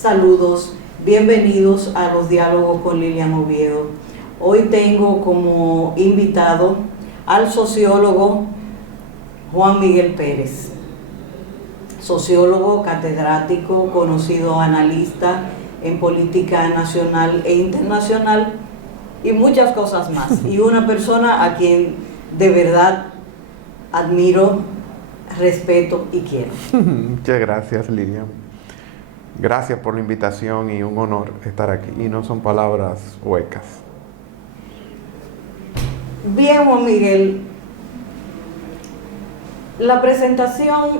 Saludos, bienvenidos a los diálogos con Lilian Oviedo. Hoy tengo como invitado al sociólogo Juan Miguel Pérez, sociólogo, catedrático, conocido analista en política nacional e internacional y muchas cosas más. Y una persona a quien de verdad admiro, respeto y quiero. Muchas gracias, Lilian. Gracias por la invitación y un honor estar aquí. Y no son palabras huecas. Bien, Juan Miguel, la presentación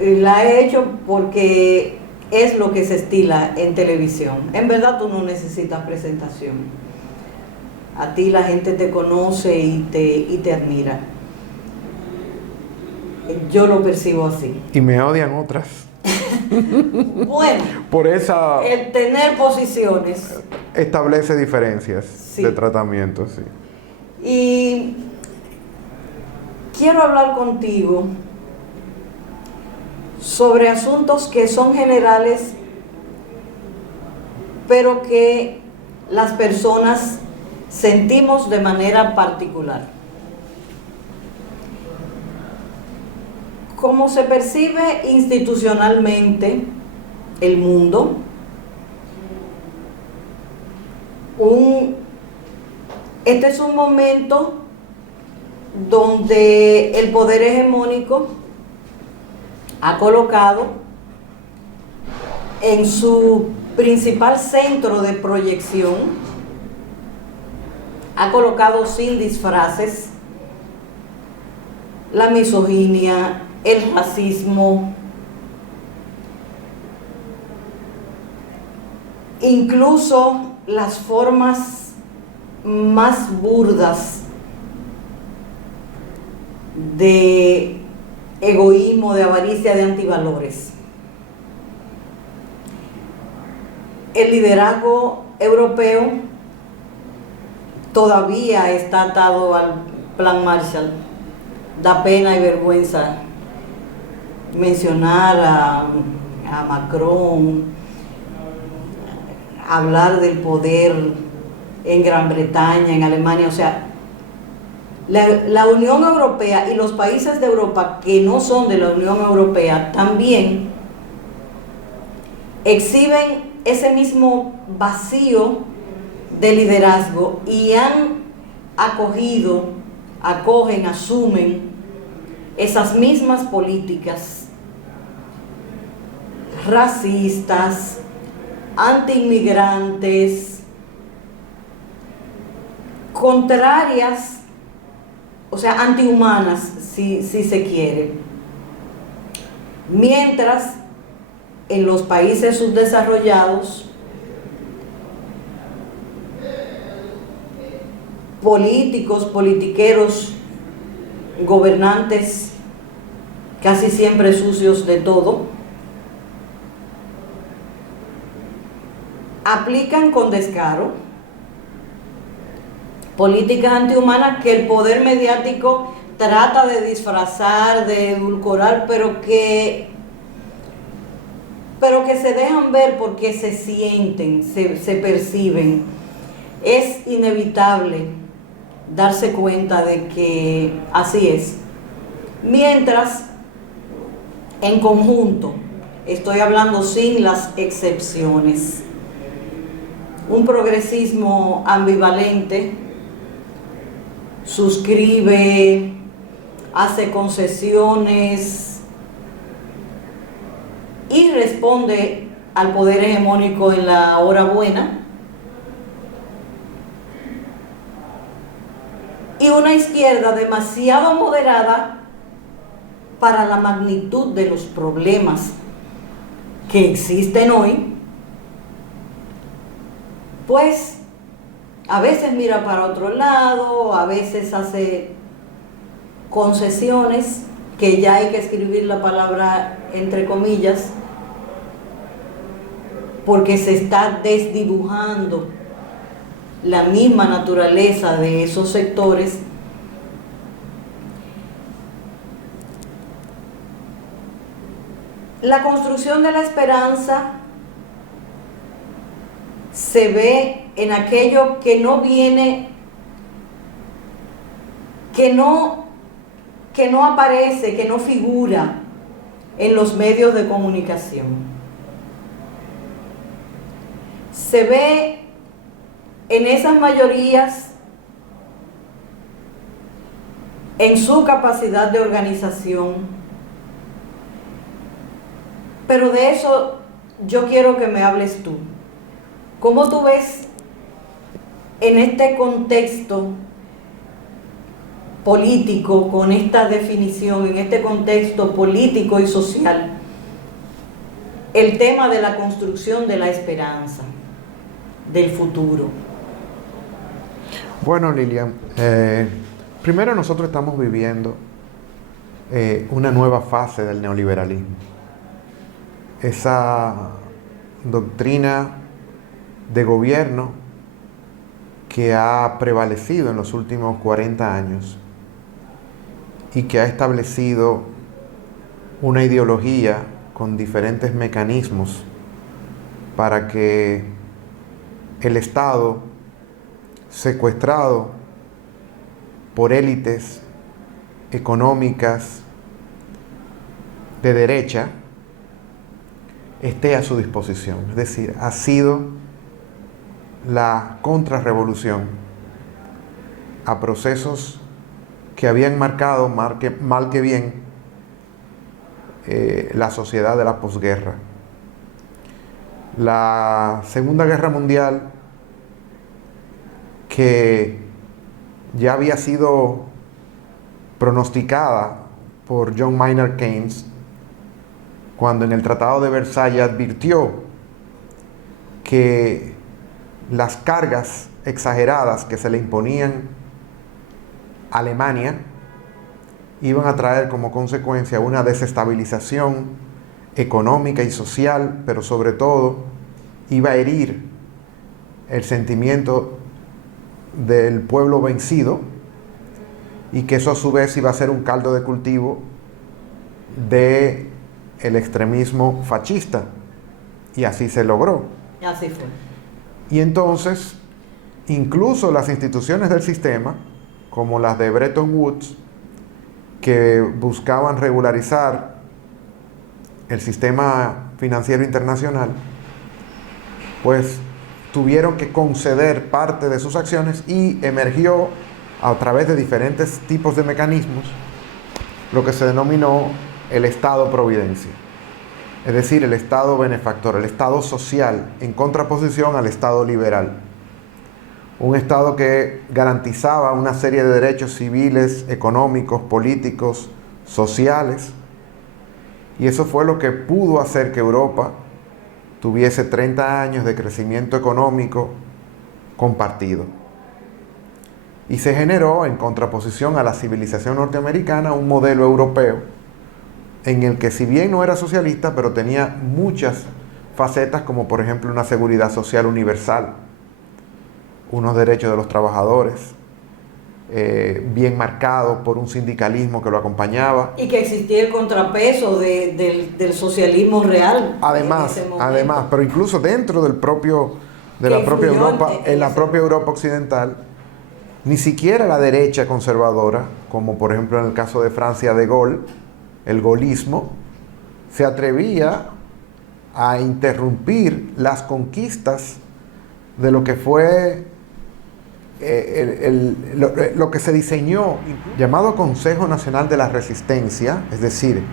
la he hecho porque es lo que se estila en televisión. En verdad tú no necesitas presentación. A ti la gente te conoce y te admira. Yo lo percibo así. Y me odian otras. Bueno, por esa el tener posiciones establece diferencias sí. de tratamiento, sí. Y quiero hablar contigo sobre asuntos que son generales, pero que las personas sentimos de manera particular. Cómo se percibe institucionalmente el mundo, este es un momento donde el poder hegemónico ha colocado en su principal centro de proyección, ha colocado sin disfraces la misoginia, el racismo, incluso las formas más burdas de egoísmo, de avaricia, de antivalores. El liderazgo europeo todavía está atado al Plan Marshall. Da pena y vergüenza mencionar a Macron, hablar del poder en Gran Bretaña, en Alemania. O sea, la Unión Europea y los países de Europa que no son de la Unión Europea también exhiben ese mismo vacío de liderazgo y han acogen, asumen esas mismas políticas racistas, antiinmigrantes, contrarias, o sea, antihumanas, si se quiere. Mientras en los países subdesarrollados, políticos, politiqueros, gobernantes, casi siempre sucios de todo, aplican con descaro políticas antihumanas que el poder mediático trata de disfrazar, de edulcorar, pero que se dejan ver porque se sienten, se perciben. Es inevitable darse cuenta de que así es. Mientras, en conjunto, estoy hablando sin las excepciones, un progresismo ambivalente suscribe, hace concesiones y responde al poder hegemónico en la hora buena, y una izquierda demasiado moderada para la magnitud de los problemas que existen hoy, pues a veces mira para otro lado, a veces hace concesiones, que ya hay que escribir la palabra entre comillas, porque se está desdibujando la misma naturaleza de esos sectores. La construcción de la esperanza se ve en aquello que no viene, que no aparece, que no figura en los medios de comunicación. Se ve en esas mayorías, en su capacidad de organización, pero de eso yo quiero que me hables tú. ¿Cómo tú ves en este contexto político, con esta definición, en este contexto político y social, el tema de la construcción de la esperanza, del futuro? Bueno, Lilian, primero nosotros estamos viviendo una nueva fase del neoliberalismo. Esa doctrina de gobierno que ha prevalecido en los últimos 40 años y que ha establecido una ideología con diferentes mecanismos para que el Estado, secuestrado por élites económicas de derecha, esté a su disposición. Es decir, ha sido la contrarrevolución a procesos que habían marcado, mal que bien, la sociedad de la posguerra. La Segunda Guerra Mundial, que ya había sido pronosticada por John Maynard Keynes, cuando en el Tratado de Versalles advirtió que las cargas exageradas que se le imponían a Alemania iban a traer como consecuencia una desestabilización económica y social, pero sobre todo iba a herir el sentimiento del pueblo vencido, y que eso a su vez iba a ser un caldo de cultivo del extremismo fascista, y así se logró. Así fue. Y entonces, incluso las instituciones del sistema, como las de Bretton Woods, que buscaban regularizar el sistema financiero internacional, pues tuvieron que conceder parte de sus acciones, y emergió a través de diferentes tipos de mecanismos lo que se denominó el Estado Providencia. Es decir, el Estado benefactor, el Estado social, en contraposición al Estado liberal. Un Estado que garantizaba una serie de derechos civiles, económicos, políticos, sociales. Y eso fue lo que pudo hacer que Europa tuviese 30 años de crecimiento económico compartido. Y se generó, en contraposición a la civilización norteamericana, un modelo europeo en el que, si bien no era socialista, pero tenía muchas facetas, como por ejemplo una seguridad social universal, unos derechos de los trabajadores, bien marcados por un sindicalismo que lo acompaña. Y que existía el contrapeso del socialismo real. Además, pero incluso dentro de la propia Europa, en la propia Europa occidental, ni siquiera la derecha conservadora, como por ejemplo en el caso de Francia de Gaulle, el gaullismo, se atrevía a interrumpir las conquistas de lo que fue lo que se diseñó, llamado Consejo Nacional de la Resistencia, es decir,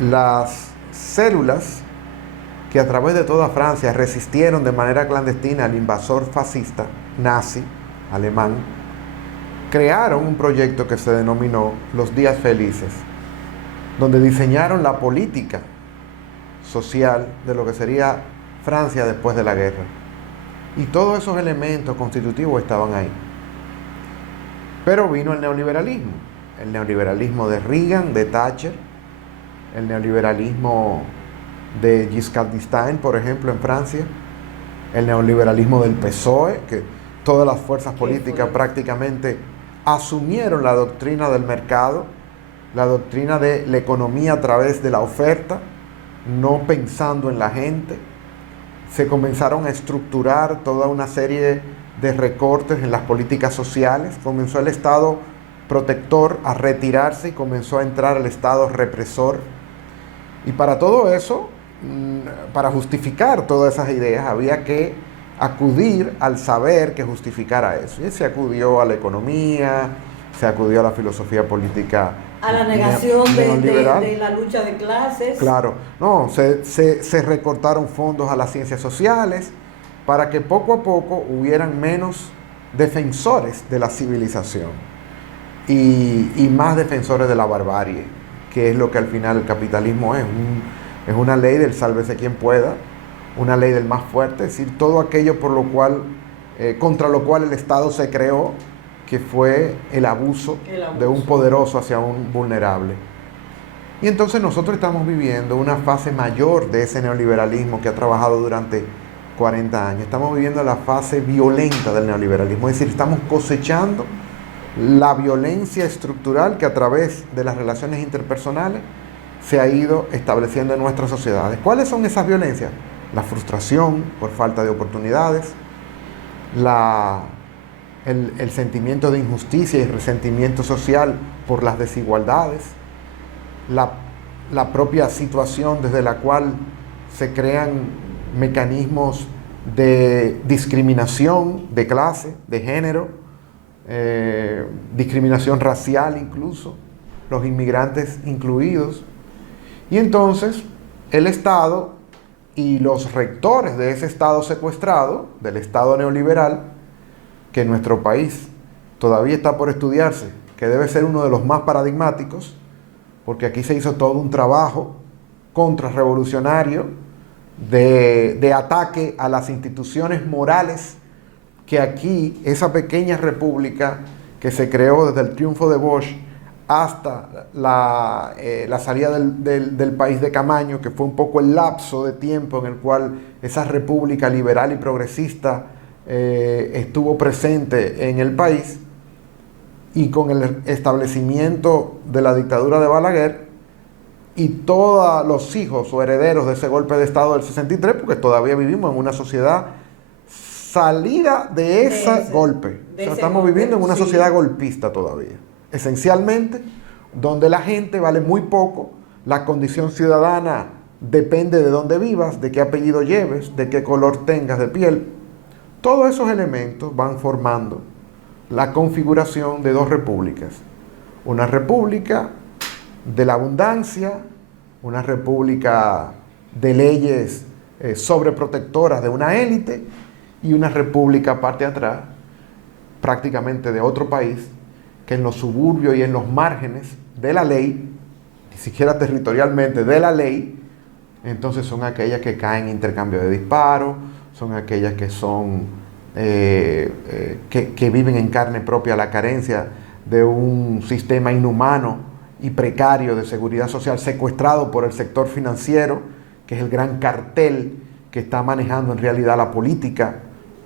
las células que a través de toda Francia resistieron de manera clandestina al invasor fascista nazi alemán, crearon un proyecto que se denominó Los Días Felices, donde diseñaron la política social de lo que sería Francia después de la guerra. Y todos esos elementos constitutivos estaban ahí. Pero vino el neoliberalismo de Reagan, de Thatcher, el neoliberalismo de Giscard d'Estaing, por ejemplo, en Francia, el neoliberalismo del PSOE, que todas las fuerzas políticas prácticamente asumieron la doctrina del mercado, la doctrina de la economía a través de la oferta, no pensando en la gente. Se comenzaron a estructurar toda una serie de recortes en las políticas sociales. Comenzó el Estado protector a retirarse y comenzó a entrar el Estado represor. Y para todo eso, para justificar todas esas ideas, había que acudir al saber que justificara eso. Y se acudió a la economía, se acudió a la filosofía política, a la negación neoliberal. De la lucha de clases. Claro, no, se recortaron fondos a las ciencias sociales para que poco a poco hubieran menos defensores de la civilización y más defensores de la barbarie, que es lo que al final el capitalismo es. Es una ley del sálvese quien pueda, una ley del más fuerte, es decir, todo aquello por lo cual, contra lo cual el Estado se creó, que fue el abuso de un poderoso hacia un vulnerable. Y entonces nosotros estamos viviendo una fase mayor de ese neoliberalismo que ha trabajado durante 40 años. Estamos viviendo la fase violenta del neoliberalismo, es decir, estamos cosechando la violencia estructural que a través de las relaciones interpersonales se ha ido estableciendo en nuestras sociedades. ¿Cuáles son esas violencias? La frustración por falta de oportunidades, el sentimiento de injusticia y resentimiento social por las desigualdades, la propia situación desde la cual se crean mecanismos de discriminación de clase, de género, discriminación racial incluso, los inmigrantes incluidos. Y entonces el Estado y los rectores de ese Estado secuestrado, del Estado neoliberal, que en nuestro país todavía está por estudiarse, que debe ser uno de los más paradigmáticos, porque aquí se hizo todo un trabajo contrarrevolucionario de ataque a las instituciones morales que aquí, esa pequeña república que se creó desde el triunfo de Bosch hasta la salida del país de Camaño, que fue un poco el lapso de tiempo en el cual esa república liberal y progresista estuvo presente en el país, y con el establecimiento de la dictadura de Balaguer y todos los hijos o herederos de ese golpe de Estado del 63, porque todavía vivimos en una sociedad salida de ese golpe. O sea, estamos viviendo en una sociedad golpista todavía, esencialmente, donde la gente vale muy poco, la condición ciudadana depende de dónde vivas, de qué apellido lleves, de qué color tengas de piel. Todos esos elementos van formando la configuración de dos repúblicas. Una república de la abundancia, una república de leyes sobreprotectoras de una élite, y una república aparte atrás, prácticamente de otro país, que en los suburbios y en los márgenes de la ley, ni siquiera territorialmente de la ley, entonces son aquellas que caen en intercambio de disparos, son aquellas que son que viven en carne propia la carencia de un sistema inhumano y precario de seguridad social, secuestrado por el sector financiero, que es el gran cartel que está manejando en realidad la política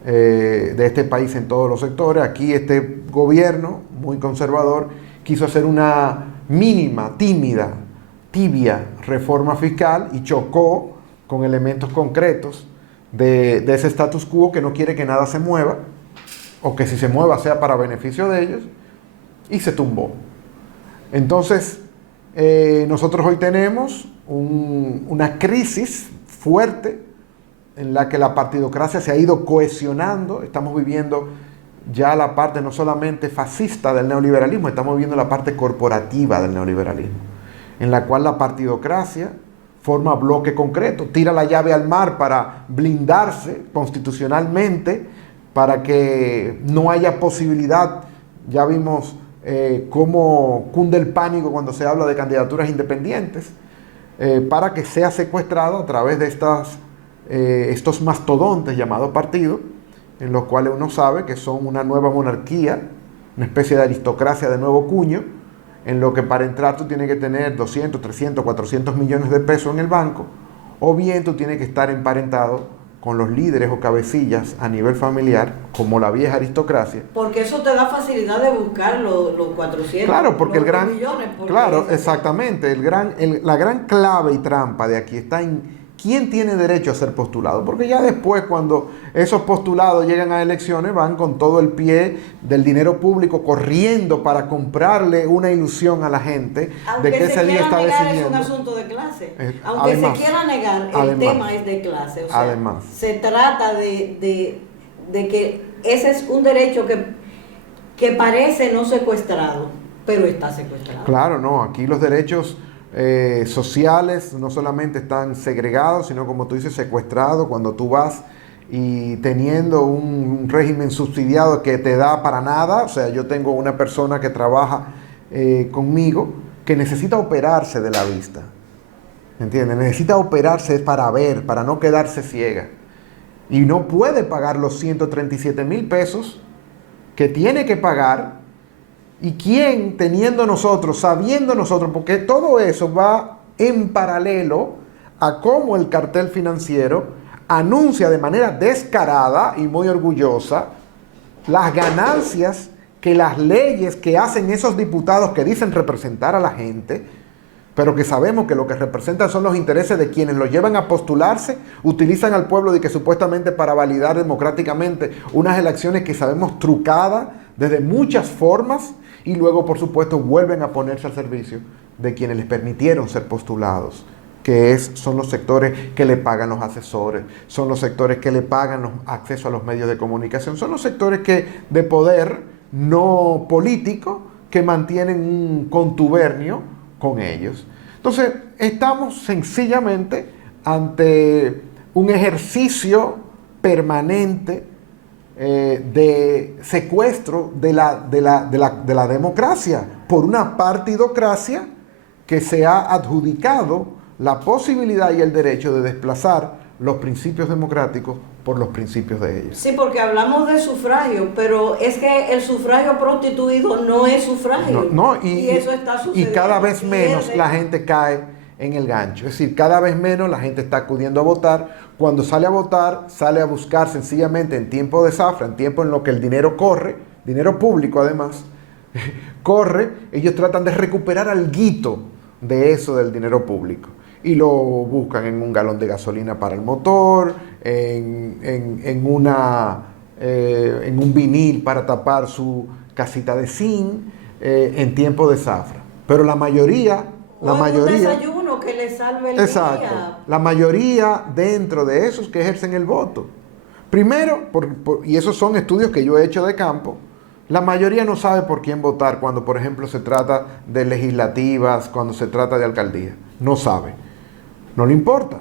de este país en todos los sectores. Aquí este gobierno muy conservador quiso hacer una mínima, tibia reforma fiscal y chocó con elementos concretos de ese status quo, que no quiere que nada se mueva, o que si se mueva sea para beneficio de ellos, y se tumbó. Entonces nosotros hoy tenemos una crisis fuerte en la que la partidocracia se ha ido cohesionando. Estamos viviendo ya la parte no solamente fascista del neoliberalismo, estamos viviendo la parte corporativa del neoliberalismo, en la cual la partidocracia forma bloque concreto, tira la llave al mar para blindarse constitucionalmente, para que no haya posibilidad. Ya vimos cómo cunde el pánico cuando se habla de candidaturas independientes, para que sea secuestrado a través de estos mastodontes llamados partidos, en los cuales uno sabe que son una nueva monarquía, una especie de aristocracia de nuevo cuño, en lo que para entrar tú tienes que tener 200, 300, 400 millones de pesos en el banco, o bien tú tienes que estar emparentado con los líderes o cabecillas a nivel familiar, como la vieja aristocracia. Porque eso te da facilidad de buscar los 400, claro, porque los millones. Claro, exactamente. La gran clave y trampa de aquí está en quién tiene derecho a ser postulado. Porque ya después, cuando esos postulados llegan a elecciones, van con todo el pie del dinero público corriendo para comprarle una ilusión a la gente aunque de que ese día está decidiendo. Es un asunto de clase. Aunque Además, se quiera negar, el tema es de clase. O sea, además, se trata de que ese es un derecho que parece no secuestrado, pero está secuestrado. Claro, no. Aquí los derechos sociales no solamente están segregados, sino, como tú dices, secuestrados. Cuando tú vas y teniendo un régimen subsidiado que te da para nada, o sea, yo tengo una persona que trabaja conmigo que necesita operarse de la vista, ¿entiendes? Necesita operarse para ver, para no quedarse ciega, y no puede pagar los 137,000 pesos que tiene que pagar. ¿Y quién, teniendo nosotros, sabiendo nosotros? Porque todo eso va en paralelo a cómo el cartel financiero anuncia de manera descarada y muy orgullosa las ganancias que las leyes que hacen esos diputados que dicen representar a la gente, pero que sabemos que lo que representan son los intereses de quienes lo llevan a postularse, utilizan al pueblo de que supuestamente para validar democráticamente unas elecciones que sabemos trucadas desde muchas formas, y luego, por supuesto, vuelven a ponerse al servicio de quienes les permitieron ser postulados, que son los sectores que le pagan los asesores, son los sectores que le pagan los acceso a los medios de comunicación, son los sectores de poder no político que mantienen un contubernio con ellos. Entonces, estamos sencillamente ante un ejercicio permanente de secuestro de la democracia por una partidocracia que se ha adjudicado la posibilidad y el derecho de desplazar los principios democráticos por los principios de ellos. Sí, porque hablamos de sufragio, pero es que el sufragio prostituido no es sufragio. Y eso está sucediendo. Y cada vez menos la gente cae en el gancho. Es decir, cada vez menos la gente está acudiendo a votar. Cuando sale a votar, sale a buscar sencillamente en tiempo de zafra, en tiempo en lo que el dinero corre, dinero público además, corre, ellos tratan de recuperar alguito de eso del dinero público. Y lo buscan en un galón de gasolina para el motor, en un vinil para tapar su casita de zinc, en tiempo de zafra. Pero la mayoría... un desayuno que le salve el exacto, día. La mayoría dentro de esos que ejercen el voto. Primero, y esos son estudios que yo he hecho de campo, la mayoría no sabe por quién votar cuando, por ejemplo, se trata de legislativas, cuando se trata de alcaldía. No sabe. No le importa.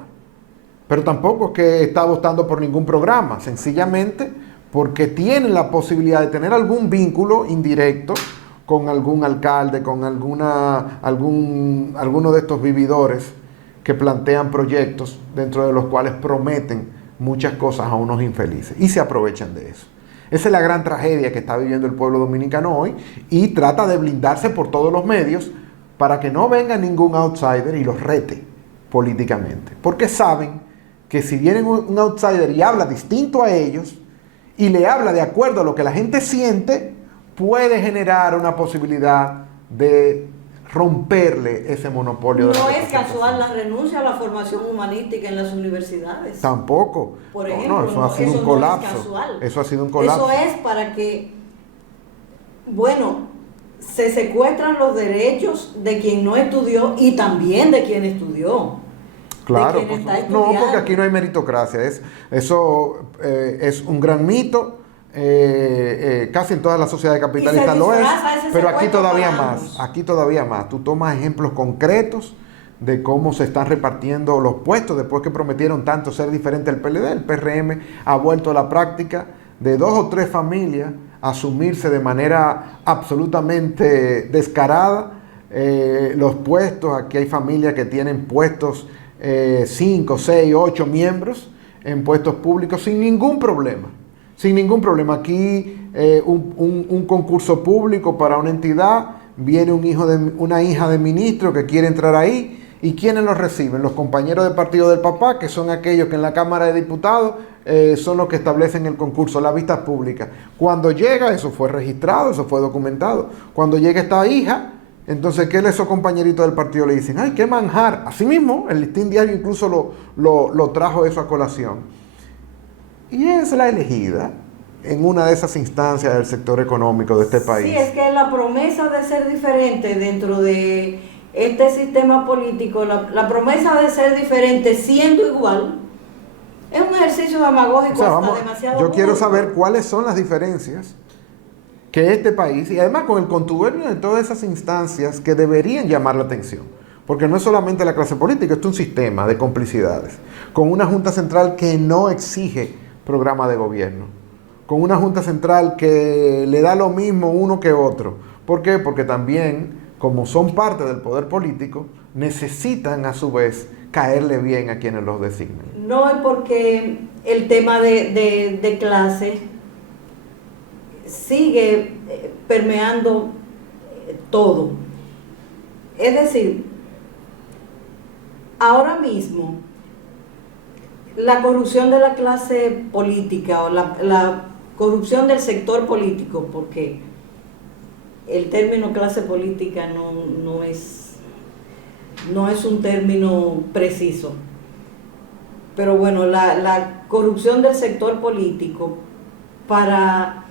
Pero tampoco es que está votando por ningún programa, sencillamente porque tienen la posibilidad de tener algún vínculo indirecto con algún alcalde, con alguno de estos vividores que plantean proyectos dentro de los cuales prometen muchas cosas a unos infelices y se aprovechan de eso. Esa es la gran tragedia que está viviendo el pueblo dominicano hoy, y trata de blindarse por todos los medios para que no venga ningún outsider y los rete políticamente. Porque saben que si viene un outsider y habla distinto a ellos y le habla de acuerdo a lo que la gente siente, puede generar una posibilidad de romperle ese monopolio. No es casual la renuncia a la formación humanística en las universidades. Tampoco. Por ejemplo, eso ha sido un colapso. No es casual. Eso ha sido un colapso. Eso es para que, se secuestran los derechos de quien no estudió y también de quien estudió. Claro, no, porque aquí no hay meritocracia. Eso es un gran mito. Casi en todas las sociedades capitalistas lo es, pero aquí todavía más. Aquí todavía más. Tú tomas ejemplos concretos de cómo se están repartiendo los puestos después que prometieron tanto ser diferente al PLD. El PRM ha vuelto a la práctica de 2 o 3 familias asumirse de manera absolutamente descarada los puestos. Aquí hay familias que tienen puestos 5, 6, 8 miembros en puestos públicos sin ningún problema. Sin ningún problema. Aquí un concurso público para una entidad, viene una hija de ministro que quiere entrar ahí ¿Y quiénes los reciben? Los compañeros del partido del papá, que son aquellos que en la Cámara de Diputados son los que establecen el concurso, las vistas públicas. Cuando llega, eso fue registrado, eso fue documentado. Cuando llega esta hija, entonces, ¿qué esos compañeritos del partido le dicen? ¡Ay, qué manjar! Así mismo, el Listín Diario incluso lo trajo eso a colación. Y es la elegida en una de esas instancias del sector económico de este país. Sí, es que la promesa de ser diferente dentro de este sistema político, la promesa de ser diferente siendo igual, es un ejercicio demagógico, o sea, hasta demasiado yo quiero burdo. saber cuáles son las diferencias que este país, y además con el contubernio de todas esas instancias que deberían llamar la atención, porque no es solamente la clase política, esto es un sistema de complicidades, con una Junta Central que no exige programa de gobierno, con una Junta Central que le da lo mismo uno que otro. ¿Por qué? Porque también, como son parte del poder político, necesitan a su vez caerle bien a quienes los designan. No es porque el tema de clase sigue permeando todo. Es decir, ahora mismo la corrupción de la clase política o la corrupción del sector político, porque el término clase política no es un término preciso, pero bueno, la corrupción del sector político para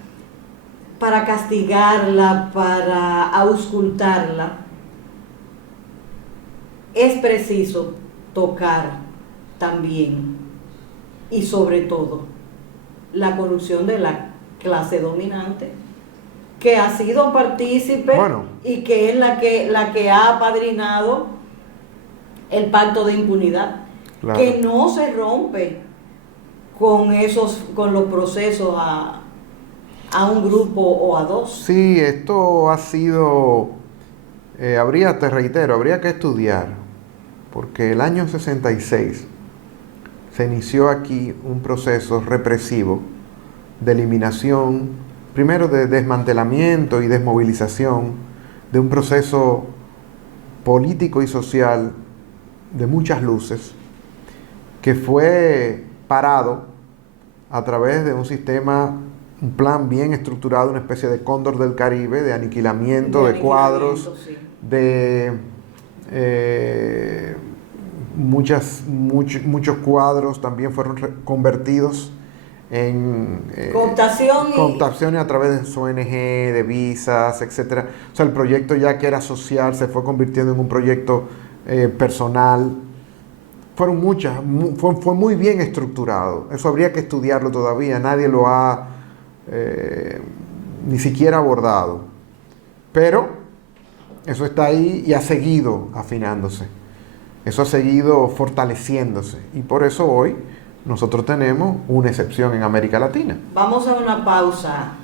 castigarla, para auscultarla, es preciso tocar también y sobre todo la corrupción de la clase dominante, que ha sido partícipe y que es la que ha apadrinado el pacto de impunidad, claro, que no se rompe con los procesos a un grupo o a dos. Sí, esto ha sido, te reitero, habría que estudiar, porque el año 66 se inició aquí un proceso represivo de eliminación, primero de desmantelamiento y desmovilización de un proceso político y social de muchas luces, que fue parado a través de un sistema, un plan bien estructurado, una especie de cóndor del Caribe, de aniquilamiento, de cuadros, sí, de muchos cuadros también fueron convertidos en cooptaciones a través de su ONG, de visas, etcétera. O sea, el proyecto, ya que era social, se fue convirtiendo en un proyecto personal. Fueron muchas, fue muy bien estructurado. Eso habría que estudiarlo todavía, nadie lo ha ni siquiera abordado. Pero eso está ahí y ha seguido afinándose. Eso ha seguido fortaleciéndose. Y por eso hoy nosotros tenemos una excepción en América Latina. Vamos a una pausa.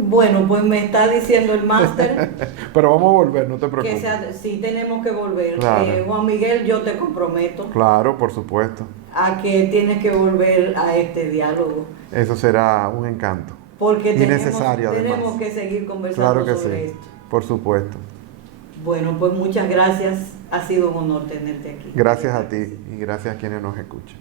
Bueno, pues me está diciendo el máster. Pero vamos a volver, no te preocupes. Sí, tenemos que volver. Claro. Juan Miguel, yo te comprometo. Claro, por supuesto. A que tienes que volver a este diálogo. Eso será un encanto. Porque necesario, tenemos que seguir conversando sobre esto. Por supuesto. Bueno, pues muchas gracias. Ha sido un honor tenerte aquí. Gracias a ti y gracias a quienes nos escuchan.